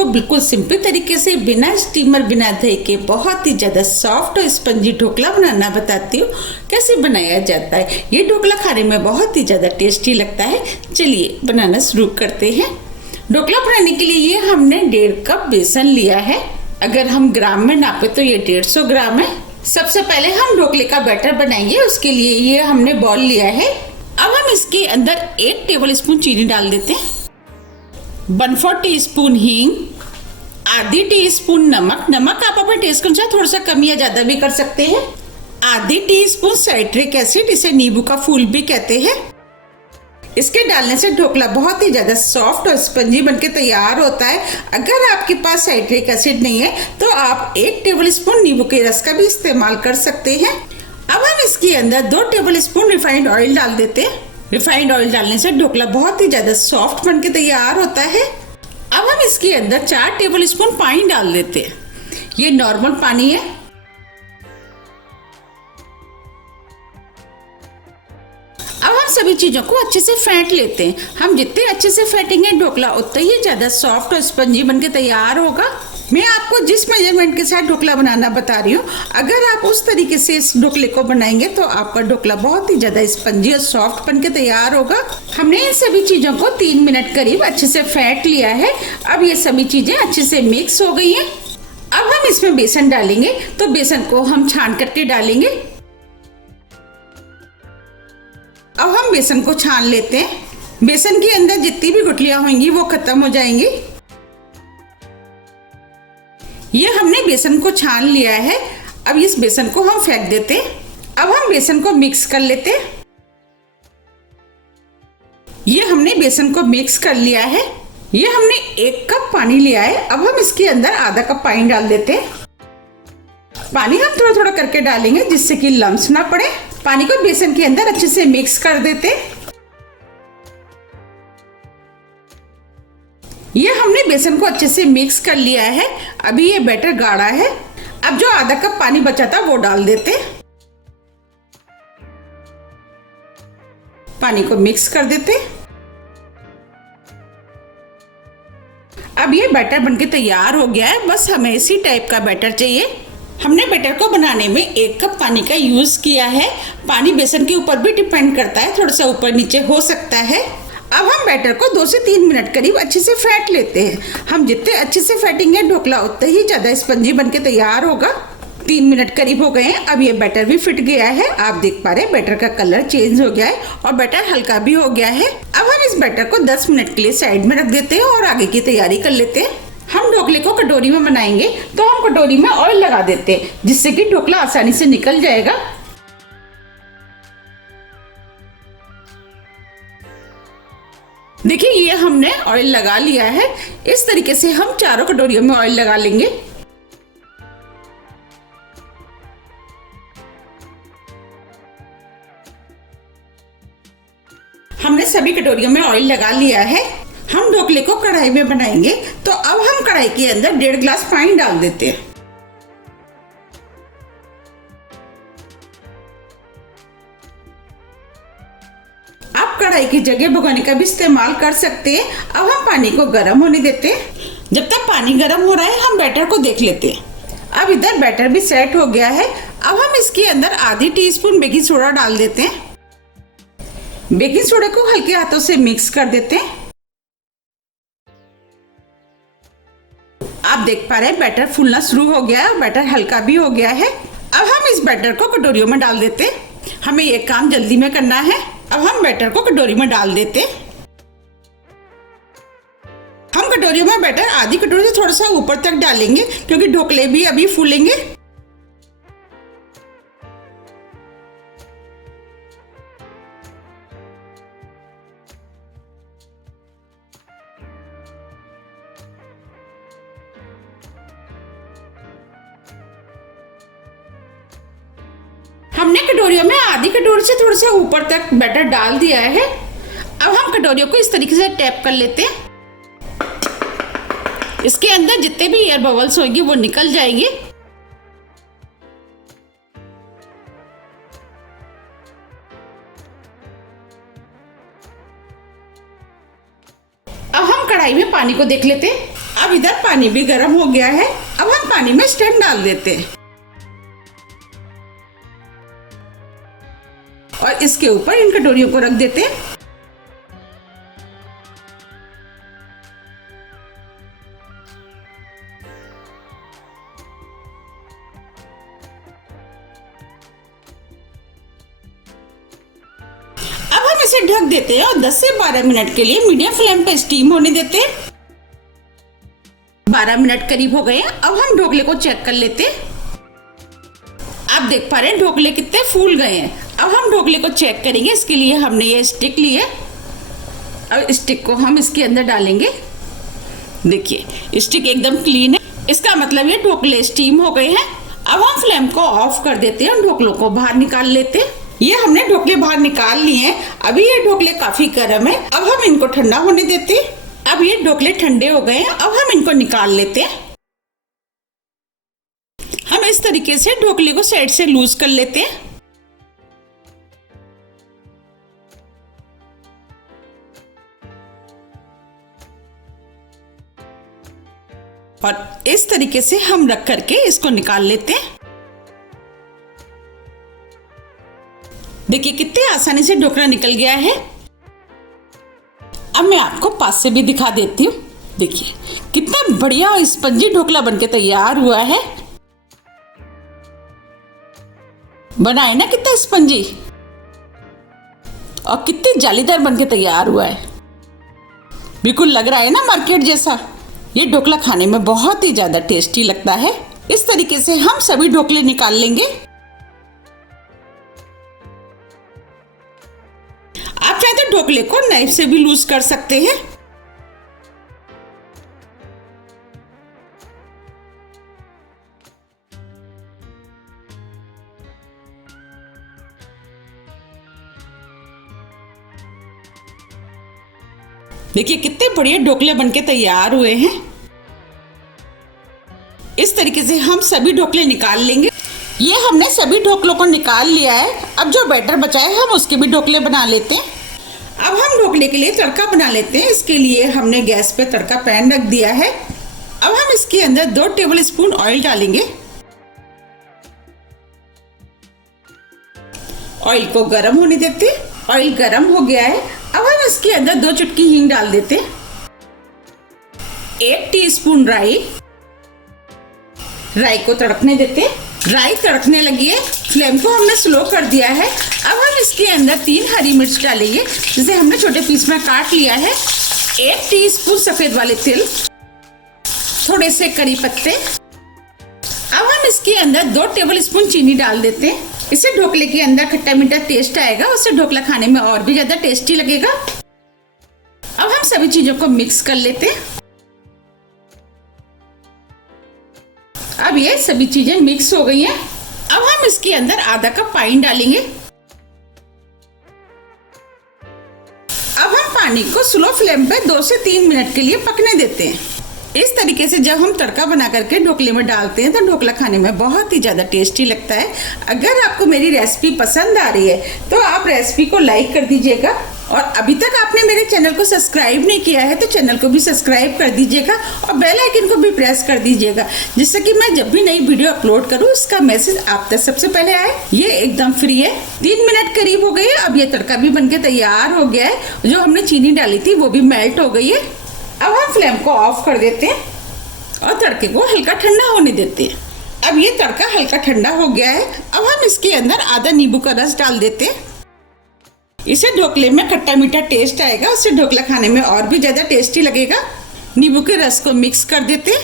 को बिल्कुल सिंपल तरीके से बिना स्टीमर बिना दही के बहुत ही ज़्यादा सॉफ्ट और स्पंजी ढोकला बनाना बताती हूँ कैसे बनाया जाता है। ये ढोकला खाने में बहुत ही ज़्यादा टेस्टी लगता है। चलिए बनाना शुरू करते हैं। ढोकला बनाने के लिए ये हमने 1.5 कप बेसन लिया है। अगर हम ग्राम में नापे तो ये 150 ग्राम है। सबसे पहले हम ढोकले का बैटर बनाएंगे, उसके लिए ये हमने बॉल लिया है। अब हम इसके अंदर 1 टेबल स्पून चीनी डाल देते हैं, 1/4 टीस्पून हींग, आधी टीस्पून नमक आप अपने टेस्ट के अनुसार थोड़ा सा कम या ज्यादा भी कर सकते हैं, आधी टीस्पून साइट्रिक एसिड, इसे नींबू का फूल भी कहते हैं। इसके डालने से ढोकला बहुत ही ज्यादा सॉफ्ट और स्पंजी बनके तैयार होता है। अगर आपके पास साइट्रिक एसिड नहीं है तो आप 1 टेबल स्पून नींबू के रस का भी इस्तेमाल कर सकते हैं। अब हम इसके अंदर 2 टेबल स्पून रिफाइंड ऑयल डाल देते हैं। रिफाइंड ऑयल डालने से ढोकला बहुत ही ज्यादा सॉफ्ट बनके तैयार होता है। अब हम इसके अंदर 4 टेबल स्पून पानी डाल देते हैं। ये नॉर्मल पानी है। अब हम सभी चीजों को अच्छे से फेंट लेते हैं। हम जितने अच्छे से फेंटेंगे ढोकला उतना ही ज्यादा सॉफ्ट और स्पंजी बनके तैयार होगा। मैं आपको जिस मेजरमेंट के साथ ढोकला बनाना बता रही हूँ, अगर आप उस तरीके से इस ढोकले को बनाएंगे तो आपका ढोकला बहुत ही ज्यादा स्पंजी और सॉफ्ट बनके तैयार होगा। हमने इन सभी चीजों को 3 मिनट करीब अच्छे से फेंट लिया है। अब ये सभी चीजें अच्छे से मिक्स हो गई हैं। अब हम इसमें बेसन डालेंगे, तो बेसन को हम छान करके डालेंगे। अब हम बेसन को छान लेते हैं। बेसन के अंदर जितनी भी गुठलियां होंगी वो खत्म हो जाएंगी। ये हमने बेसन को छान लिया है। अब इस बेसन को हम फेंक देते हैं। अब हम बेसन को मिक्स कर लेते हैं। ये हमने बेसन को मिक्स कर लिया है। ये हमने 1 कप पानी लिया है। अब हम इसके अंदर आधा कप पानी डाल देते हैं। पानी हम थोड़ा थोड़ा करके डालेंगे जिससे कि लम्स ना पड़े। पानी को बेसन के अंदर अच्छे से मिक्स कर देते हैं। ये हमने बेसन को अच्छे से मिक्स कर लिया है। अभी ये बैटर गाढ़ा है। अब जो आधा कप पानी बचा था वो डाल देते। पानी को मिक्स कर देते। अब ये बैटर बनके तैयार हो गया है। बस हमें इसी टाइप का बैटर चाहिए। हमने बैटर को बनाने में 1 कप पानी का यूज किया है। पानी बेसन के ऊपर भी डिपेंड करता है, थोड़ा सा ऊपर नीचे हो सकता है। अब हम बैटर को 2 से 3 मिनट करीब अच्छे से फेंट लेते हैं। हम जितने अच्छे से फेंटेंगे ढोकला उतना ही ज्यादा स्पंजी बनके तैयार होगा। 3 मिनट करीब हो गए हैं। अब ये बैटर भी फिट गया है। आप देख पा रहे हैं बैटर का कलर चेंज हो गया है और बैटर हल्का भी हो गया है। अब हम इस बैटर को 10 मिनट के लिए साइड में रख देते हैं और आगे की तैयारी कर लेते हैं। हम ढोकले को कटोरी में बनाएंगे तो हम कटोरी में ऑयल लगा देते हैं जिससे कि ढोकला आसानी से निकल जाएगा। देखिए ये हमने ऑयल लगा लिया है। इस तरीके से हम चारों कटोरियों में ऑयल लगा लेंगे। हमने सभी कटोरियों में ऑयल लगा लिया है। हम ढोकले को कढ़ाई में बनाएंगे तो अब हम कढ़ाई के अंदर 1.5 गिलास पानी डाल देते हैं। आप कढ़ाई की जगह भगोने का भी इस्तेमाल कर सकते हैं। अब हम पानी को गर्म होने देते हैं। जब तक पानी गर्म हो रहा है हम बैटर को देख लेते हैं। अब इधर बैटर भी सेट हो गया है। अब हम इसके अंदर आधी टीस्पून बेकिंग सोडा डाल देते हैं। बेकिंग सोडा को हल्के हाथों से मिक्स कर देते हैं। आप देख पा रहे हैं बैटर फूलना शुरू हो गया है, बैटर हल्का भी हो गया है। अब हम इस बैटर को कटोरियों में डाल देते हैं। हमें ये काम जल्दी में करना है। अब हम बैटर को कटोरी में डाल देते हैं। हम कटोरियों में बैटर आधी कटोरी से थोड़ा सा ऊपर तक डालेंगे क्योंकि ढोकले भी अभी फूलेंगे। हमने कटोरियों में आधी कटोरी से थोड़ा सा ऊपर तक बैटर डाल दिया है। अब हम कटोरियों को इस तरीके से टैप कर लेते हैं। इसके अंदर जितने भी एयर बबल्स होंगे वो निकल जाएंगे। अब हम कढ़ाई में पानी को देख लेते हैं। अब इधर पानी भी गर्म हो गया है। अब हम पानी में स्टैंड डाल देते हैं और इसके ऊपर इन कटोरियों को रख देते हैं। अब हम इसे ढक देते हैं और 10 से 12 मिनट के लिए मीडियम फ्लेम पे स्टीम होने देते हैं। 12 मिनट करीब हो गए हैं। अब हम ढोकले को चेक कर लेते हैं। आप देख पा रहे हैं ढोकले कितने फूल गए हैं। अब हम ढोकले को चेक करेंगे। इसके लिए हमने ये स्टिक ली है। अब स्टिक को हम इसके अंदर डालेंगे। देखिए स्टिक एकदम क्लीन है, इसका मतलब ये ढोकले स्टीम हो गए हैं। अब हम फ्लेम को ऑफ कर देते हैं और ढोकलों को बाहर निकाल लेते हैं। ये हमने ढोकले बाहर निकाल लिए हैं। अभी ये ढोकले काफी गर्म है। अब हम इनको ठंडा होने देते हैं। अब ये ढोकले ठंडे हो गए हैं। अब हम इनको निकाल लेते हैं। हम इस तरीके से ढोकले को साइड से लूज कर लेते हैं। और इस तरीके से हम रख करके इसको निकाल लेते हैं। देखिए कितने आसानी से ढोकला निकल गया है। अब मैं आपको पास से भी दिखा देती हूँ। देखिए कितना बढ़िया स्पंजी ढोकला बनके तैयार हुआ है। बनाए ना कितना स्पंजी और कितनी जालीदार बनके तैयार हुआ है। बिल्कुल लग रहा है ना मार्केट जैसा। ये ढोकला खाने में बहुत ही ज्यादा टेस्टी लगता है। इस तरीके से हम सभी ढोकले निकाल लेंगे। आप चाहे तो ढोकले को नाइफ से भी लूज कर सकते हैं। देखिए कितने बढ़िया ढोकले बनके तैयार हुए हैं। इस तरीके से हम सभी ढोकले निकाल लेंगे। ये हमने सभी ढोकलों को निकाल लिया है। अब जो बैटर बचा है हम उसके भी ढोकले बना लेते हैं। अब हम ढोकले के लिए तड़का बना लेते हैं। इसके लिए हमने गैस पे तड़का पैन रख दिया है। अब हम इसके अंदर 2 टेबल स्पून ऑयल डालेंगे। ऑयल को गर्म होने देते हैं। ऑयल गर्म हो गया है। अब हम इसके अंदर 2 चुटकी हींग डाल देते हैं। 1 टीस्पून राई को तड़कने देते हैं। राई तड़कने लगी है। फ्लेम को हमने स्लो कर दिया है। अब हम इसके अंदर 3 हरी मिर्च डालेंगे जिसे हमने छोटे पीस में काट लिया है। 1 टीस्पून सफेद वाले तिल, थोड़े से करी पत्ते। अब हम इसके अंदर 2 टेबल स्पून चीनी डाल देते हैं। इससे ढोकले के अंदर खट्टा मीठा टेस्ट आएगा। उससे ढोकला खाने में और भी ज्यादा टेस्टी लगेगा। अब हम सभी चीजों को मिक्स कर लेते हैं। अब ये सभी चीजें मिक्स हो गई हैं। अब हम इसके अंदर आधा कप पानी डालेंगे। अब हम पानी को स्लो फ्लेम पे 2 से 3 मिनट के लिए पकने देते हैं। इस तरीके से जब हम तड़का बना करके ढोकले में डालते हैं तो ढोकला खाने में बहुत ही ज़्यादा टेस्टी लगता है। अगर आपको मेरी रेसिपी पसंद आ रही है तो आप रेसिपी को लाइक कर दीजिएगा। और अभी तक आपने मेरे चैनल को सब्सक्राइब नहीं किया है तो चैनल को भी सब्सक्राइब कर दीजिएगा और बेल आइकन को भी प्रेस कर दीजिएगा, जिससे कि मैं जब भी नई वीडियो अपलोड करूँ उसका मैसेज आप तक सबसे पहले आए। ये एकदम फ्री है। 3 मिनट करीब हो गए। अब ये तड़का भी बनके तैयार हो गया है। जो हमने चीनी डाली थी वो भी मेल्ट हो गई है। अब हम फ्लेम को ऑफ कर देते हैं और तड़के को हल्का ठंडा होने देते हैं। अब ये तड़का हल्का ठंडा हो गया है। अब हम इसके अंदर आधा नींबू का रस डाल देते हैं। इसे ढोकले में खट्टा मीठा टेस्ट आएगा। उससे ढोकला खाने में और भी ज्यादा टेस्टी लगेगा। नींबू के रस को मिक्स कर देते हैं।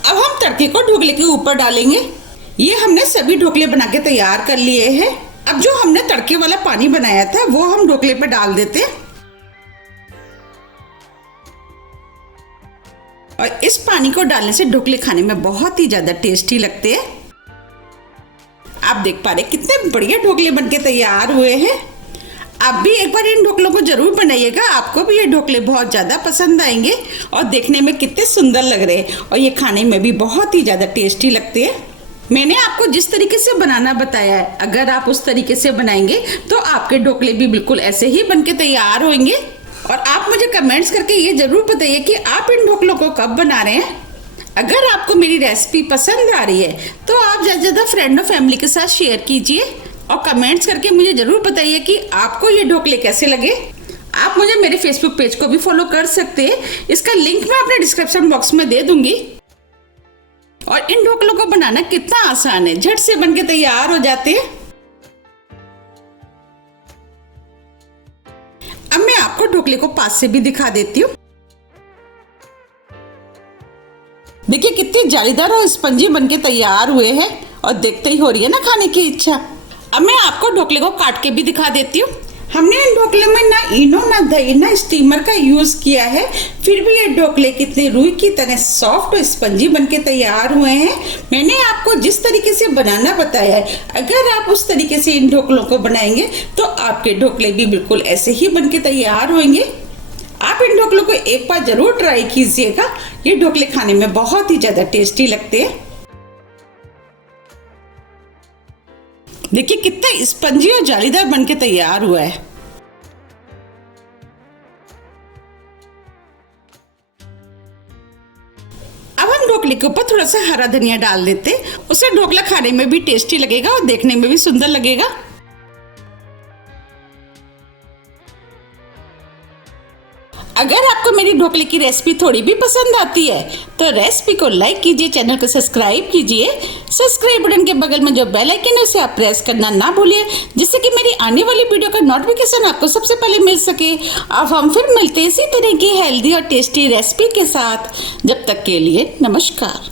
अब हम तड़के को ढोकले के ऊपर डालेंगे। ये हमने सभी ढोकले बना के तैयार कर लिए हैं। अब जो हमने तड़के वाला पानी बनाया था वो हम ढोकले पे डाल देते हैं और इस पानी को डालने से ढोकले खाने में बहुत ही ज्यादा टेस्टी लगते हैं। आप देख पा रहे कितने बढ़िया ढोकले बनके तैयार हुए हैं। आप भी एक बार इन ढोकलों को जरूर बनाइएगा। आपको भी ये ढोकले बहुत ज़्यादा पसंद आएंगे और देखने में कितने सुंदर लग रहे हैं और ये खाने में भी बहुत ही ज़्यादा टेस्टी लगते हैं। मैंने आपको जिस तरीके से बनाना बताया है, अगर आप उस तरीके से बनाएंगे तो आपके ढोकले भी बिल्कुल ऐसे ही बनके तैयार होंगे और आप मुझे कमेंट्स करके ये जरूर बताइए कि आप इन ढोकलों को कब बना रहे हैं। अगर आपको मेरी रेसिपी पसंद आ रही है तो आप ज़्यादा से ज़्यादा फ्रेंड और फैमिली के साथ शेयर कीजिए और कमेंट्स करके मुझे जरूर बताइए कि आपको ये ढोकले कैसे लगे। आप मुझे मेरे फेसबुक पेज को भी फॉलो कर सकते हैं, इसका लिंक मैं अपने डिस्क्रिप्शन बॉक्स में दे दूंगी। और इन ढोकलों को बनाना कितना आसान है, झट से बनके तैयार हो जाते हैं। अब मैं आपको ढोकले को पास से भी दिखा देती हूँ। देखिए कितने जालीदार और स्पंजी बनके तैयार हुए हैं और देखते ही हो रही है ना खाने की इच्छा। अब मैं आपको ढोकले को काट के भी दिखा देती हूँ। हमने इन ढोकले में ना इनो ना दही ना स्टीमर का यूज किया है, फिर भी ये ढोकले कितने रुई की तरह सॉफ्ट और स्पंजी बनके तैयार हुए हैं। मैंने आपको जिस तरीके से बनाना बताया है, अगर आप उस तरीके से इन ढोकलों को बनाएंगे तो आपके ढोकले भी बिल्कुल ऐसे ही बनके तैयार होंगे। आप इन ढोकलों को एक बार जरूर ट्राई कीजिएगा, ये ढोकले खाने में बहुत ही ज्यादा टेस्टी लगते हैं। देखिए कितना स्पंजी और जालीदार बनके तैयार हुआ है। अब हम ढोकले के ऊपर थोड़ा सा हरा धनिया डाल देते, उससे ढोकला खाने में भी टेस्टी लगेगा और देखने में भी सुंदर लगेगा। अगर आपको मेरी ढोकले की रेसिपी थोड़ी भी पसंद आती है तो रेसिपी को लाइक कीजिए, चैनल को सब्सक्राइब कीजिए। सब्सक्राइब बटन के बगल में जो बेल आइकन है उसे आप प्रेस करना ना भूलिए, जिससे कि मेरी आने वाली वीडियो का नोटिफिकेशन आपको सबसे पहले मिल सके। अब हम फिर मिलते हैं इसी तरह की हेल्दी और टेस्टी रेसिपी के साथ। जब तक के लिए नमस्कार।